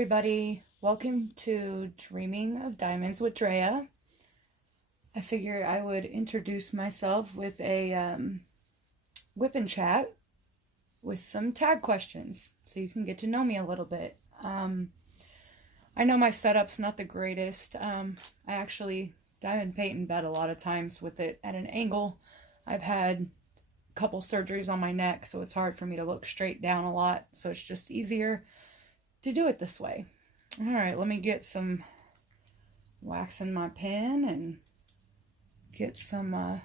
everybody. Welcome to Dreaming of Diamonds with Drea. I figured I would introduce myself with a whip and chat with some tag questions so you can get to know me a little bit. I know my setup's not the greatest. I actually diamond paint in bed a lot of times with it at an angle. I've had a couple surgeries on my neck, so it's hard for me to look straight down a lot, so it's just easier to do it this way. All right, let me get some wax in my pen and get some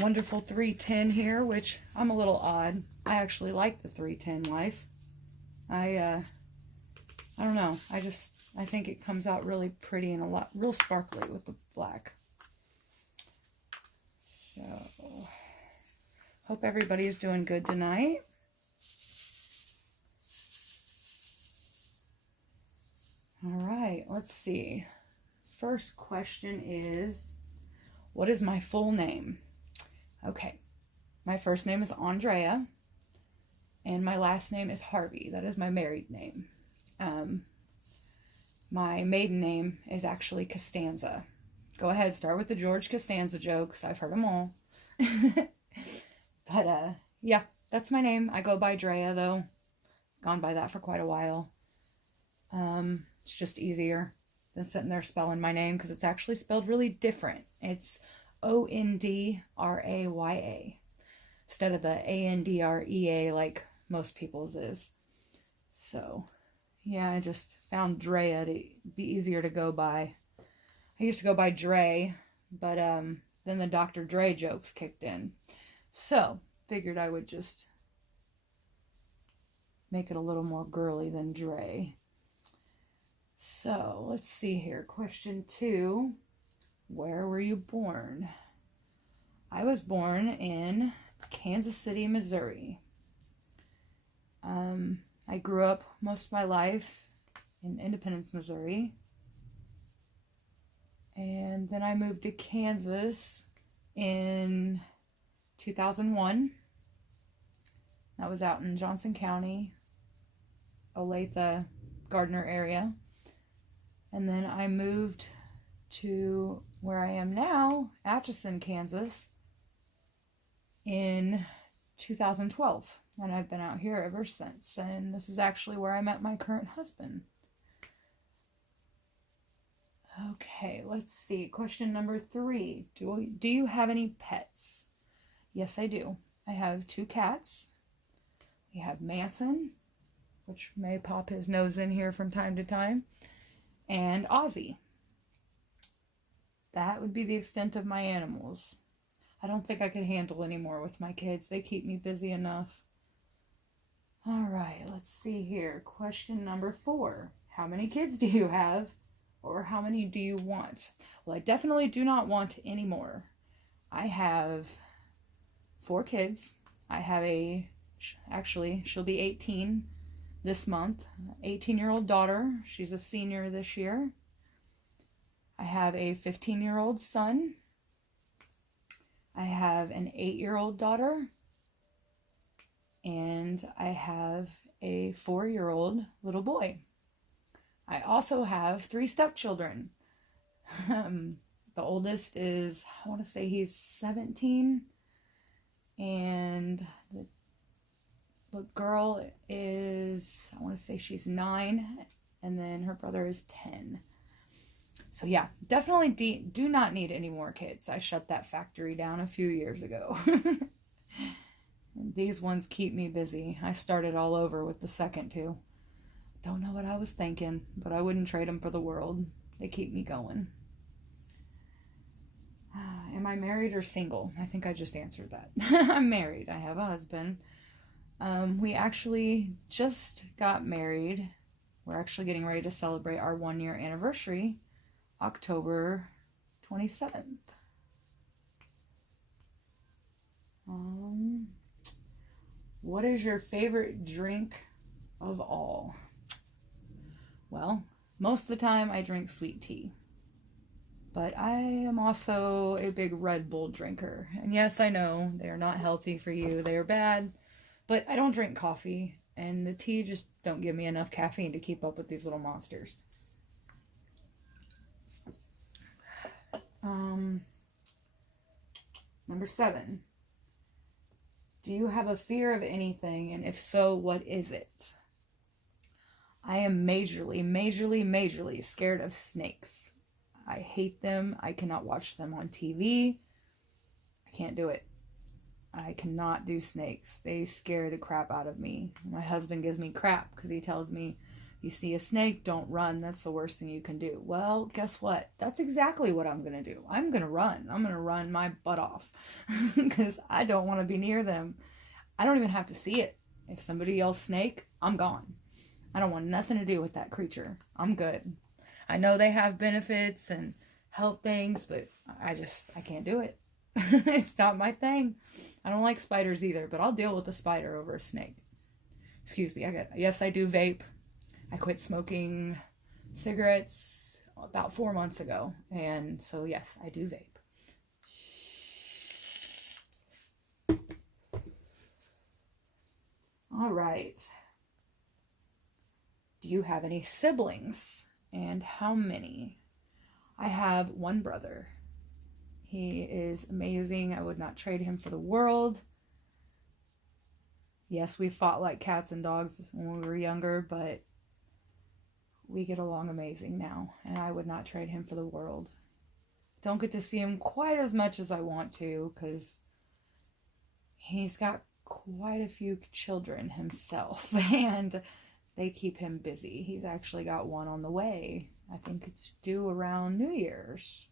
wonderful 310 here, which I'm a little odd. I actually like the 310 life. I don't know. I think it comes out really pretty and real sparkly with the black. So, hope everybody's doing good tonight. All right, let's see. First question is, what is my full name? Okay, my first name is Andrea, and my last name is Harvey. That is my married name. My maiden name is actually Costanza. Go ahead, start with the George Costanza jokes. I've heard them all. But, yeah, that's my name. I go by Drea, though. Gone by that for quite a while. It's just easier than sitting there spelling my name because it's actually spelled really different. It's Ondraya instead of the Andrea like most people's is. So, yeah, I just found Drea to be easier to go by. I used to go by Dre, but then the Dr. Dre jokes kicked in. So, figured I would just make it a little more girly than Dre. So, let's see here. Question 2. Where were you born? I was born in Kansas City, Missouri. I grew up most of my life in Independence, Missouri. And then I moved to Kansas in 2001. That was out in Johnson County, Olathe, Gardner area. And then I moved to where I am now, Atchison, Kansas, in 2012. And I've been out here ever since. And this is actually where I met my current husband. Okay, let's see. Question number 3. Do you have any pets? Yes, I do. I have 2 cats. We have Manson, which may pop his nose in here from time to time, and Ozzy. That would be the extent of my animals. I don't think I could handle any more with my kids. They keep me busy enough. All right, let's see here. Question number 4. How many kids do you have? Or how many do you want? Well, I definitely do not want any more. I have 4 kids. I have actually, she'll be 18 this month. 18-year-old daughter. She's a senior this year. I have a 15-year-old son. I have an 8-year-old daughter. And I have a 4-year-old little boy. I also have 3 stepchildren. The oldest is, I want to say he's 17. And the girl is, I want to say she's 9. And then her brother is 10. So yeah, definitely do not need any more kids. I shut that factory down a few years ago. And these ones keep me busy. I started all over with the second 2. Don't know what I was thinking, but I wouldn't trade them for the world. They keep me going. Am I married or single? I think I just answered that. I'm married. I have a husband. We actually just got married. We're actually getting ready to celebrate our 1-year anniversary, October 27th. What is your favorite drink of all? Well, most of the time I drink sweet tea. But I am also a big Red Bull drinker. And yes, I know they are not healthy for you. They are bad. But I don't drink coffee. and the tea just don't give me enough caffeine to keep up with these little monsters. Number 7. Do you have a fear of anything? And if so, what is it? I am majorly scared of snakes. I hate them. I cannot watch them on TV. I can't do it. I cannot do snakes. They scare the crap out of me. My husband gives me crap because he tells me, you see a snake, don't run. That's the worst thing you can do. Well, guess what? That's exactly what I'm going to do. I'm going to run. I'm going to run my butt off because I don't want to be near them. I don't even have to see it. If somebody yells snake, I'm gone. I don't want nothing to do with that creature. I'm good. I know they have benefits and health things, but I can't do it. It's not my thing. I don't like spiders either, but I'll deal with a spider over a snake. Excuse me. Yes, I do vape. I quit smoking cigarettes about 4 months ago. And so, yes, I do vape. All right. Do you have any siblings? And how many? I have one brother. He is amazing. I would not trade him for the world. Yes, we fought like cats and dogs when we were younger, but we get along amazing now, and I would not trade him for the world. Don't get to see him quite as much as I want to, because he's got quite a few children himself, and they keep him busy. He's actually got one on the way. I think it's due around New Year's.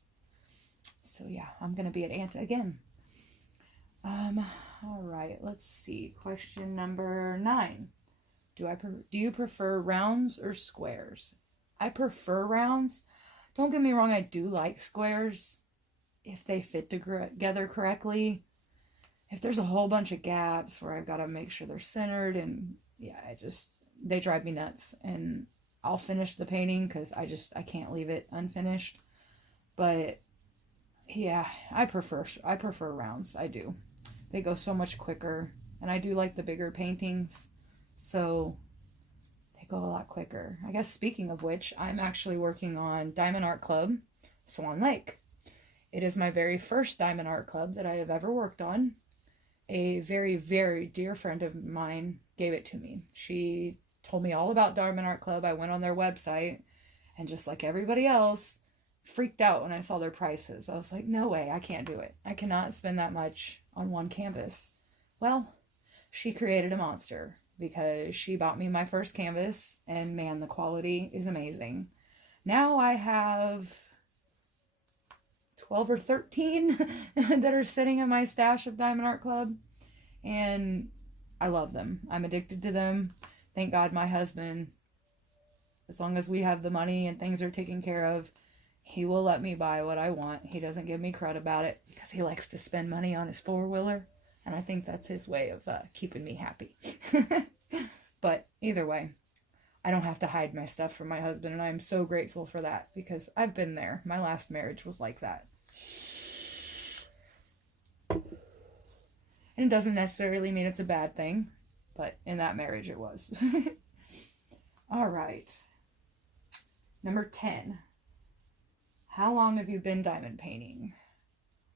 So yeah, I'm going to be at Aunt again. All right, let's see. Question number 9. Do you prefer rounds or squares? I prefer rounds. Don't get me wrong, I do like squares if they fit together correctly. If there's a whole bunch of gaps where I've got to make sure they're centered, and yeah, they drive me nuts. And I'll finish the painting because I can't leave it unfinished. But yeah, I prefer rounds. I do. They go so much quicker, and I do like the bigger paintings. So they go a lot quicker. I guess speaking of which, I'm actually working on Diamond Art Club, Swan Lake. It is my very first Diamond Art Club that I have ever worked on. A very, very dear friend of mine gave it to me. She told me all about Diamond Art Club. I went on their website, and just like everybody else, freaked out when I saw their prices. I was like, no way, I can't do it. I cannot spend that much on one canvas. Well, she created a monster, because she bought me my first canvas, and man, the quality is amazing. Now I have 12 or 13 that are sitting in my stash of Diamond Art Club, and I love them. I'm addicted to them. Thank God my husband, as long as we have the money and things are taken care of, he will let me buy what I want. He doesn't give me crud about it because he likes to spend money on his four-wheeler. And I think that's his way of keeping me happy. But either way, I don't have to hide my stuff from my husband, and I'm so grateful for that, because I've been there. My last marriage was like that. And it doesn't necessarily mean it's a bad thing, but in that marriage it was. All right. Number 10. How long have you been diamond painting?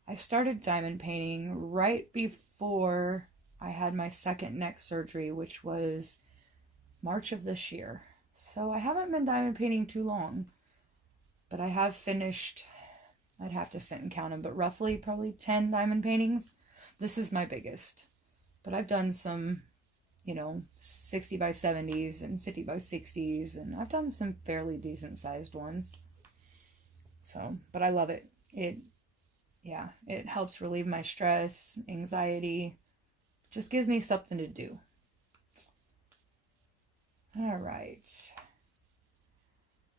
I started diamond painting right before I had my second neck surgery, which was March of this year. So I haven't been diamond painting too long, but I have finished, I'd have to sit and count them, but roughly probably 10 diamond paintings. This is my biggest, but I've done some, 60 by 70s and 50 by 60s, and I've done some fairly decent sized ones. So, but I love it. It helps relieve my stress, anxiety, just gives me something to do. All right.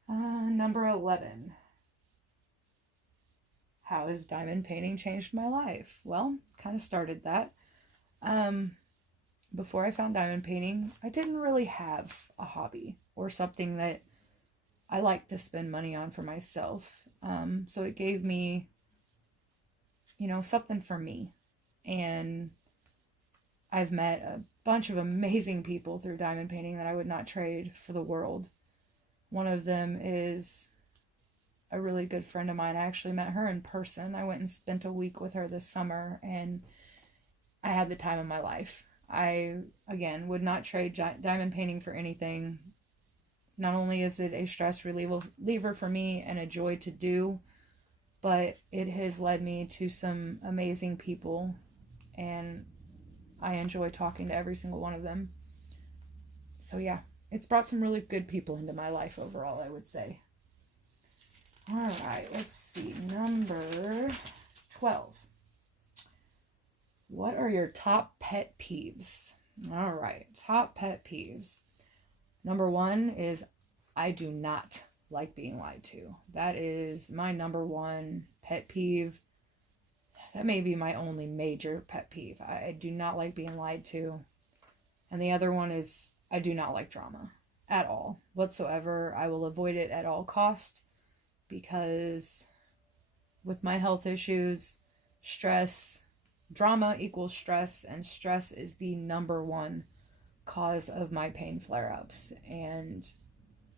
Number 11. How has diamond painting changed my life? Well, kind of started that. Before I found diamond painting, I didn't really have a hobby or something that I like to spend money on for myself. So it gave me, something for me. And I've met a bunch of amazing people through diamond painting that I would not trade for the world. One of them is a really good friend of mine. I actually met her in person. I went and spent a week with her this summer, and I had the time of my life. I, again, would not trade diamond painting for anything. Not only is it a stress reliever for me and a joy to do, but it has led me to some amazing people, and I enjoy talking to every single one of them. So yeah, it's brought some really good people into my life overall, I would say. All right, let's see. Number 12. What are your top pet peeves? All right, top pet peeves. Number 1 is I do not like being lied to. That is my number 1 pet peeve. That may be my only major pet peeve. I do not like being lied to. And the other one is I do not like drama at all, whatsoever. I will avoid it at all cost because with my health issues, stress, drama equals stress, and stress is the number 1 cause of my pain flare-ups. And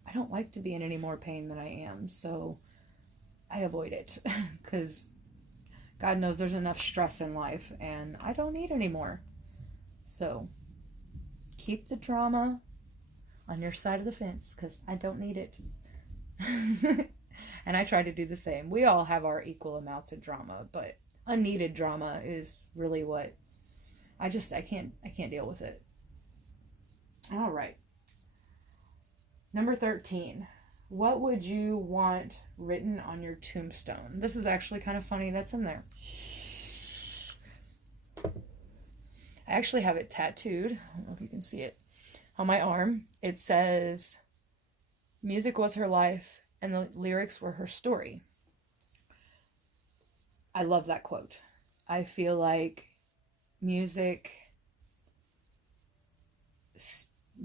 I don't like to be in any more pain than I am, so I avoid it because God knows there's enough stress in life and I don't need any more. So keep the drama on your side of the fence because I don't need it. And I try to do the same. We all have our equal amounts of drama, but unneeded drama is really what I can't deal with it. All right. Number 13. What would you want written on your tombstone? This is actually kind of funny that's in there. I actually have it tattooed. I don't know if you can see it on my arm. It says, "Music was her life and the lyrics were her story." I love that quote. I feel like music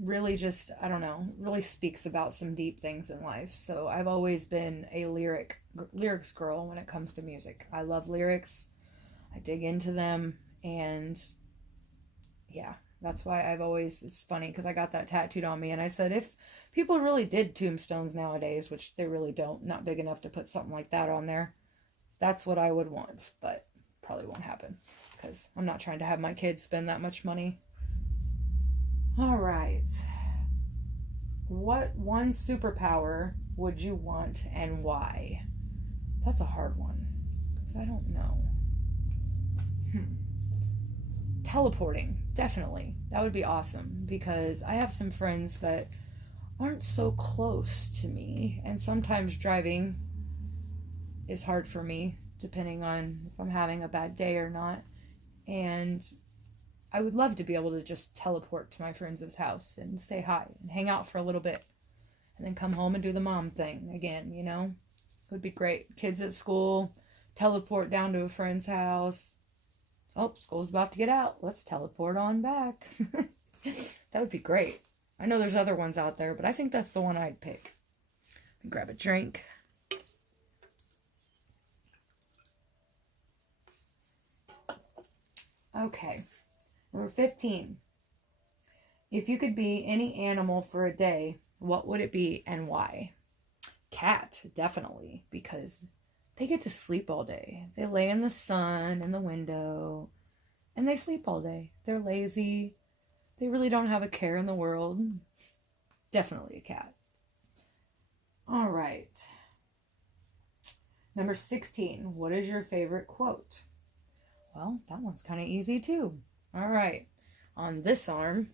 really just, I don't know, really speaks about some deep things in life. So I've always been a lyrics girl when it comes to music. I love lyrics. I dig into them, and yeah, that's why it's funny because I got that tattooed on me, and I said if people really did tombstones nowadays, which they really don't, not big enough to put something like that on there, that's what I would want, but probably won't happen because I'm not trying to have my kids spend that much money. All right. What one superpower would you want and why? That's a hard one because I don't know. Teleporting, definitely. That would be awesome because I have some friends that aren't so close to me, and sometimes driving is hard for me depending on if I'm having a bad day or not. And I would love to be able to just teleport to my friend's house and say hi and hang out for a little bit and then come home and do the mom thing again, you know? It would be great. Kids at school, teleport down to a friend's house. Oh, school's about to get out. Let's teleport on back. That would be great. I know there's other ones out there, but I think that's the one I'd pick. Grab a drink. Okay. Number 15. If you could be any animal for a day, what would it be and why? Cat, definitely, because they get to sleep all day. They lay in the sun in the window and they sleep all day. They're lazy. They really don't have a care in the world. Definitely a cat. All right. Number 16. What is your favorite quote? Well, that one's kind of easy too. All right. On this arm,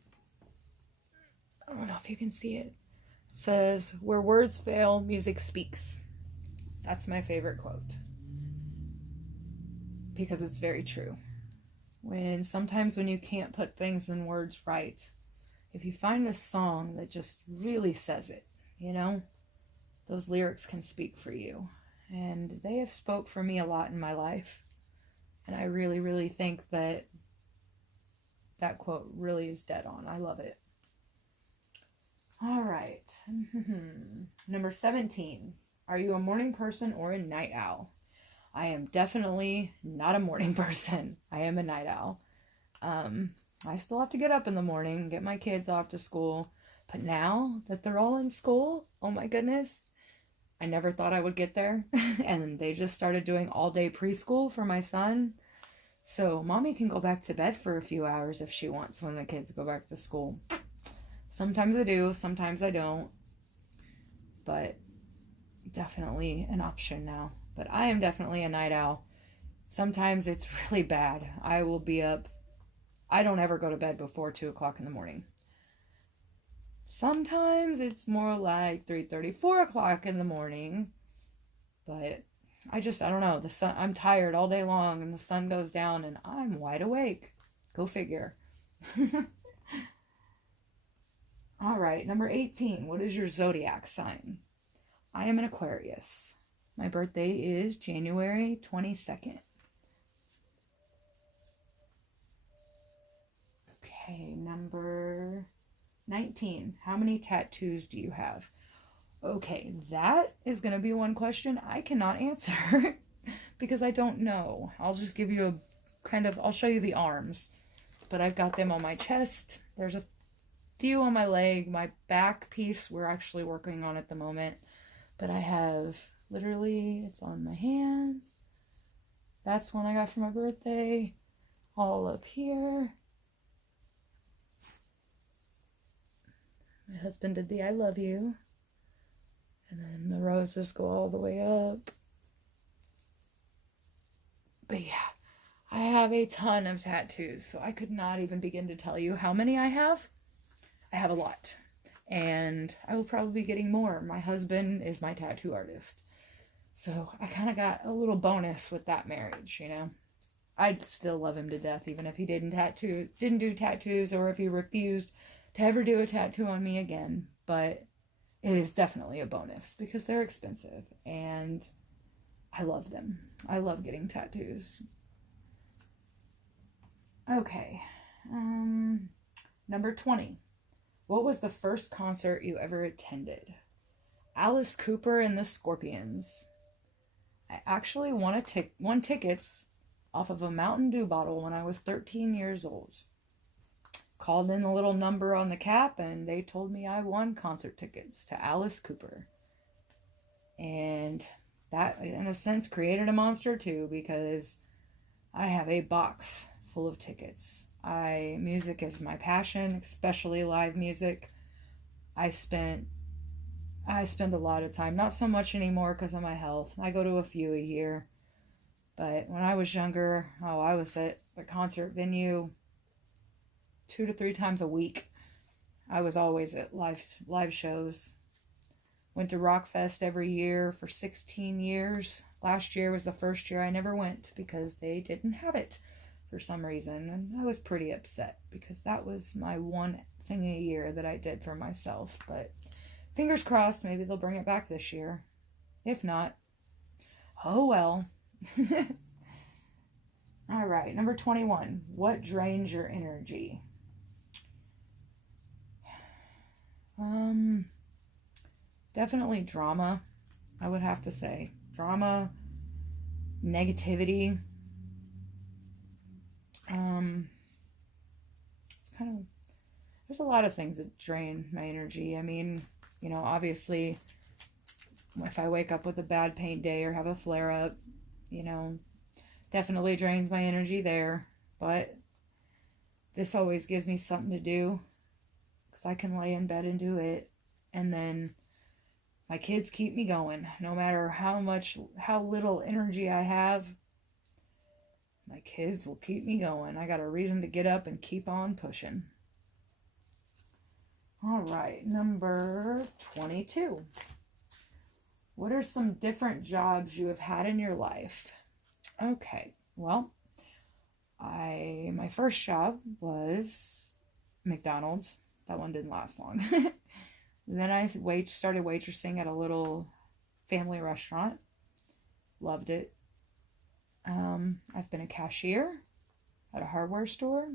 I don't know if you can see it. It says, "Where words fail, music speaks." That's my favorite quote because it's very true. Sometimes when you can't put things in words right, if you find a song that just really says it, you know, those lyrics can speak for you. And they have spoke for me a lot in my life. And I really, really think that that quote really is dead on. I love it. All right. Number 17. Are you a morning person or a night owl? I am definitely not a morning person. I am a night owl. I still have to get up in the morning, get my kids off to school. But now that they're all in school, oh my goodness, I never thought I would get there. And they just started doing all day preschool for my son. So mommy can go back to bed for a few hours if she wants when the kids go back to school. Sometimes I do, sometimes I don't. But definitely an option now. But I am definitely a night owl. Sometimes it's really bad. I will be up. I don't ever go to bed before 2 o'clock in the morning. Sometimes it's more like 3:30, 4 o'clock in the morning. But I don't know. I'm tired all day long and the sun goes down and I'm wide awake. Go figure. All right, number 18. What is your zodiac sign? I am an Aquarius. My birthday is January 22nd. Okay, number 19. How many tattoos do you have? Okay, that is going to be one question I cannot answer because I don't know. I'll just give you I'll show you the arms. But I've got them on my chest. There's a few on my leg. My back piece we're actually working on at the moment. But I have literally, it's on my hands. That's one I got for my birthday. All up here. My husband did the I love you. And then the roses go all the way up. But yeah, I have a ton of tattoos, so I could not even begin to tell you how many I have. I have a lot. And I will probably be getting more. My husband is my tattoo artist. So I kind of got a little bonus with that marriage, you know. I'd still love him to death, even if he didn't do tattoos, or if he refused to ever do a tattoo on me again. But it is definitely a bonus because they're expensive and I love them. I love getting tattoos. Okay. Number 20. What was the first concert you ever attended? Alice Cooper and the Scorpions. I actually won tickets off of a Mountain Dew bottle when I was 13 years old. Called in the little number on the cap and they told me I won concert tickets to Alice Cooper. And that, in a sense, created a monster too, because I have a box full of tickets. Music is my passion, especially live music. I spend a lot of time, not so much anymore because of my health. I go to a few a year. But when I was younger, I was at the concert venue 2 to 3 times a week. I was always at live shows. Went to Rockfest every year for 16 years. Last year was the first year I never went because they didn't have it for some reason. And I was pretty upset because that was my one thing a year that I did for myself. But fingers crossed, maybe they'll bring it back this year. If not, oh well. All right, number 21. What drains your energy? Definitely drama, I would have to say. Drama, negativity. There's a lot of things that drain my energy. I mean, you know, obviously, if I wake up with a bad pain day or have a flare up, you know, definitely drains my energy there. But this always gives me something to do because I can lay in bed and do it. And then my kids keep me going. No matter how little energy I have, my kids will keep me going. I got a reason to get up and keep on pushing. All right, number 22. What are some different jobs you have had in your life? Okay, well, my first job was McDonald's. That one didn't last long. Then I started waitressing at a little family restaurant. Loved it. I've been a cashier at a hardware store.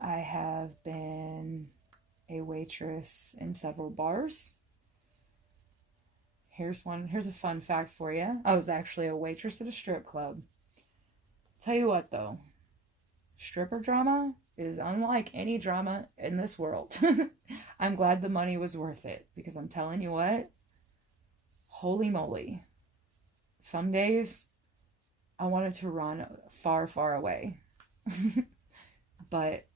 I have been a waitress in several bars. Here's a fun fact for you. I was actually a waitress at a strip club. Tell you what though, stripper drama is unlike any drama in this world. I'm glad the money was worth it because I'm telling you what, holy moly. Some days I wanted to run far, far away. But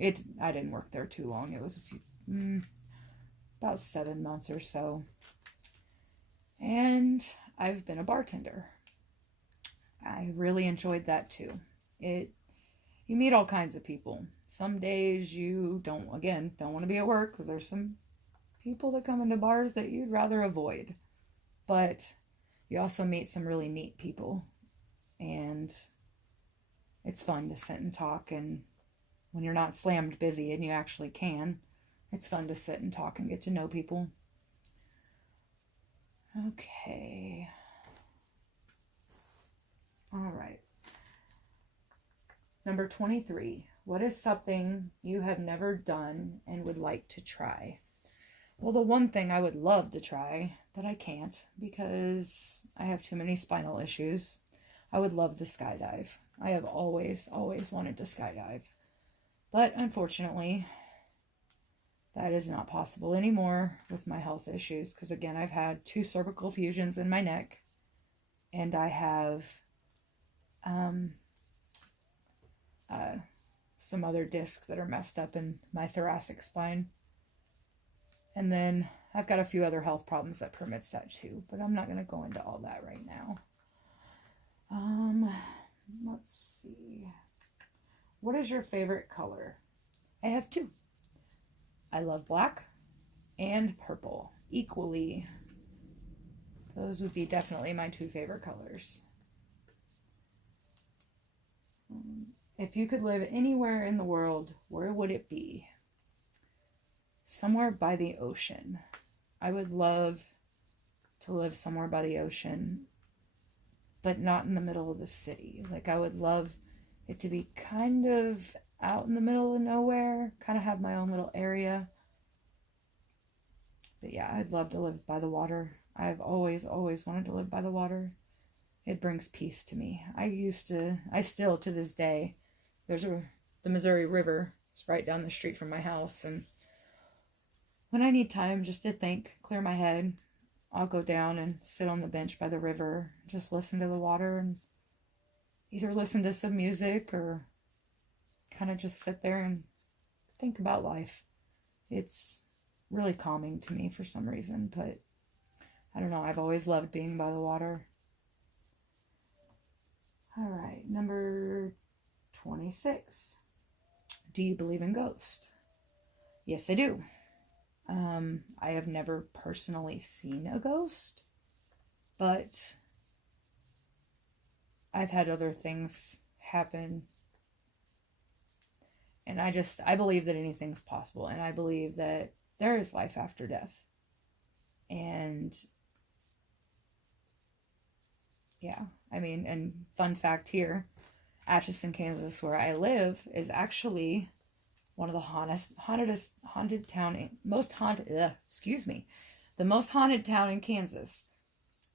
I didn't work there too long. It was about 7 months or so. And I've been a bartender. I really enjoyed that too. You meet all kinds of people. Some days you don't want to be at work because there's some people that come into bars that you'd rather avoid. But you also meet some really neat people. And it's fun to sit and talk, and when you're not slammed busy and you actually can, it's fun to sit and talk and get to know people. Okay. All right. Number 23. What is something you have never done and would like to try? Well, the one thing I would love to try that I can't because I have too many spinal issues, I would love to skydive. I have always, always wanted to skydive. But unfortunately, that is not possible anymore with my health issues because, again, I've had 2 cervical fusions in my neck, and I have some other discs that are messed up in my thoracic spine. And then I've got a few other health problems that permits that too, but I'm not going to go into all that right now. Let's see. What is your favorite color? I have 2. I love black and purple equally. Those would be definitely my 2 favorite colors. If you could live anywhere in the world, where would it be? Somewhere by the ocean. I would love to live somewhere by the ocean, but not in the middle of the city. Like, I would love it to be kind of out in the middle of nowhere, kind of have my own little area. But yeah, I'd love to live by the water. I've always, always wanted to live by the water. It brings peace to me. I still to this day, the Missouri River. It's right down the street from my house. And when I need time just to think, clear my head, I'll go down and sit on the bench by the river, just listen to the water and either listen to some music or kind of just sit there and think about life. It's really calming to me for some reason, but I don't know. I've always loved being by the water. All right, number 26. Do you believe in ghosts? Yes, I do. I have never personally seen a ghost, but I've had other things happen. And I believe that anything's possible. And I believe that there is life after death. And yeah, I mean, and fun fact here, Atchison, Kansas, where I live, is actually one of the the most haunted town in Kansas.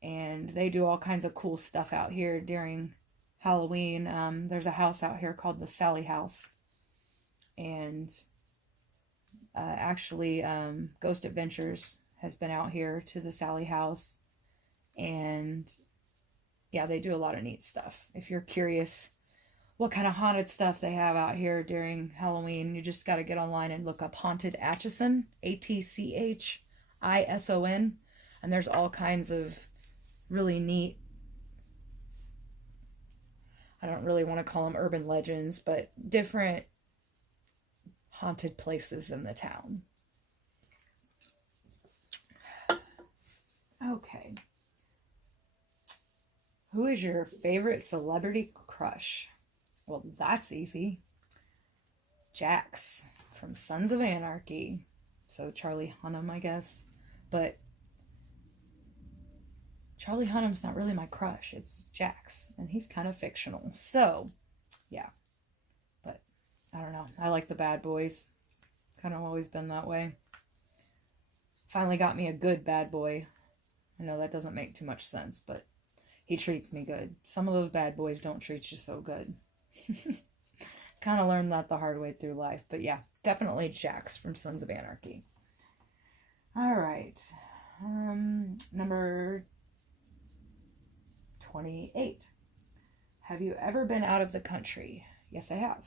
And they do all kinds of cool stuff out here during Halloween. There's a house out here called the Sally House. And actually, Ghost Adventures has been out here to the Sally House. And yeah, they do a lot of neat stuff. If you're curious what kind of haunted stuff they have out here during Halloween, you just got to get online and look up Haunted Atchison, Atchison. And there's all kinds of really neat, I don't really want to call them urban legends, but different haunted places in the town. Okay. Who is your favorite celebrity crush? Well, that's easy. Jax from Sons of Anarchy. So Charlie Hunnam, I guess. But Charlie Hunnam's not really my crush. It's Jax. And he's kind of fictional. So, yeah. But, I don't know. I like the bad boys. Kind of always been that way. Finally got me a good bad boy. I know that doesn't make too much sense, but he treats me good. Some of those bad boys don't treat you so good. Kind of learned that the hard way through life. But yeah, definitely Jax from Sons of Anarchy. All right. Number 28. Have you ever been out of the country? Yes, I have.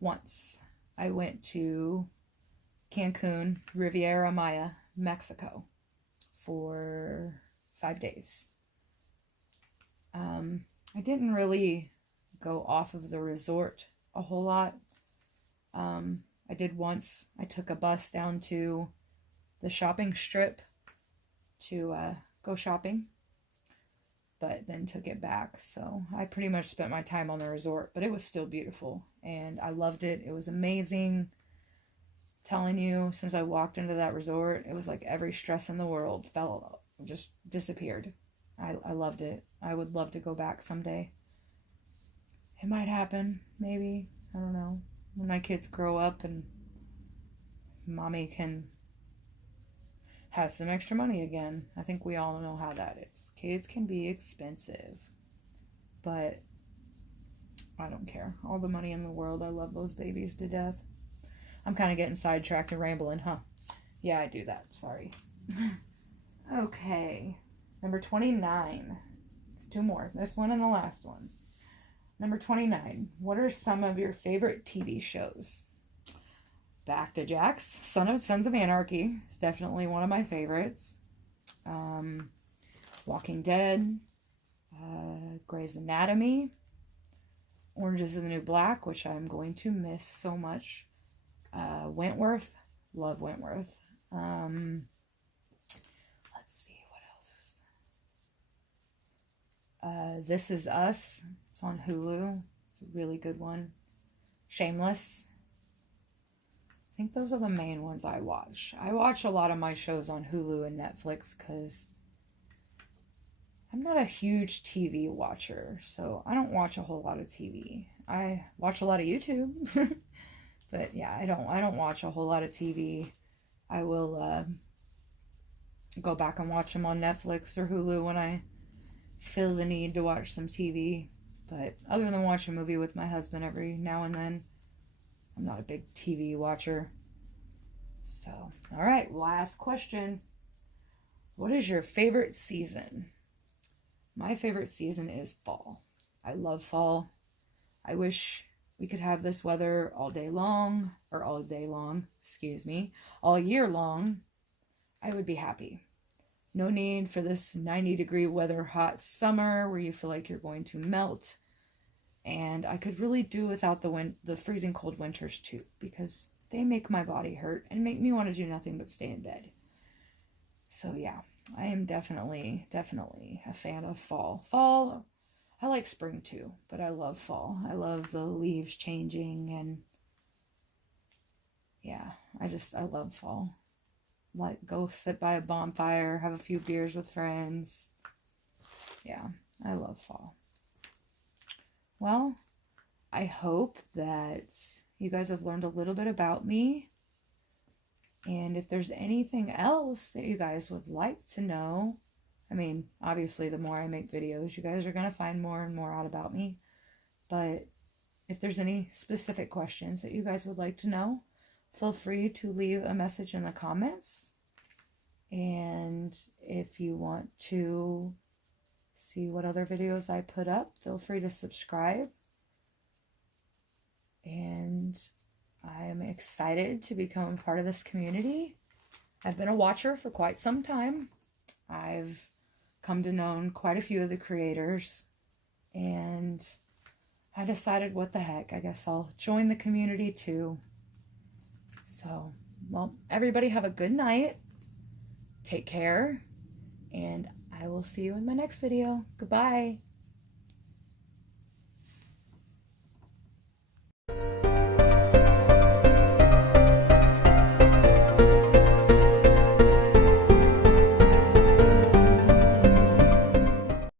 Once. I went to Cancun, Riviera Maya, Mexico for 5 days. I didn't really go off of the resort a whole lot. I did once. I took a bus down to the shopping strip to go shopping, but then took it back. So I pretty much spent my time on the resort, but it was still beautiful and I loved it. It was amazing. Telling you, since I walked into that resort, it was like every stress in the world just disappeared. I loved it. I would love to go back someday. It might happen, maybe. I don't know. When my kids grow up and mommy can have some extra money again. I think we all know how that is. Kids can be expensive. But I don't care. All the money in the world. I love those babies to death. I'm kind of getting sidetracked and rambling, huh? Yeah, I do that. Sorry. Okay. Number 29. 2 more. This one and the last one. Number 29. What are some of your favorite TV shows? Back to Jax. Sons of Anarchy is definitely one of my favorites. Walking Dead. Grey's Anatomy. Orange is the New Black, which I'm going to miss so much. Wentworth. Love Wentworth. Let's see, what else? This Is Us. It's on Hulu. It's a really good one. Shameless. I think those are the main ones I watch. I watch a lot of my shows on Hulu and Netflix because I'm not a huge TV watcher, so I don't watch a whole lot of TV. I watch a lot of YouTube. But yeah, I don't watch a whole lot of TV. I will go back and watch them on Netflix or Hulu when I feel the need to watch some TV. But other than watch a movie with my husband every now and then, I'm not a big TV watcher. So, all right, last question. What is your favorite season? My favorite season is fall. I love fall. I wish we could have this weather all year long. I would be happy. No need for this 90-degree weather hot summer where you feel like you're going to melt. And I could really do without the freezing cold winters too, because they make my body hurt and make me want to do nothing but stay in bed. So yeah, I am definitely a fan of fall. Fall, I like spring too, but I love fall. I love the leaves changing and yeah, I love fall. Like, go sit by a bonfire, have a few beers with friends. Yeah, I love fall. Well, I hope that you guys have learned a little bit about me. And if there's anything else that you guys would like to know, I mean, obviously the more I make videos, you guys are going to find more and more out about me. But if there's any specific questions that you guys would like to know, feel free to leave a message in the comments. And if you want to see what other videos I put up, feel free to subscribe. And I'm excited to become part of this community. I've been a watcher for quite some time. I've come to know quite a few of the creators. And I decided, what the heck, I guess I'll join the community too. So, well, everybody have a good night. Take care. And I will see you in my next video. Goodbye.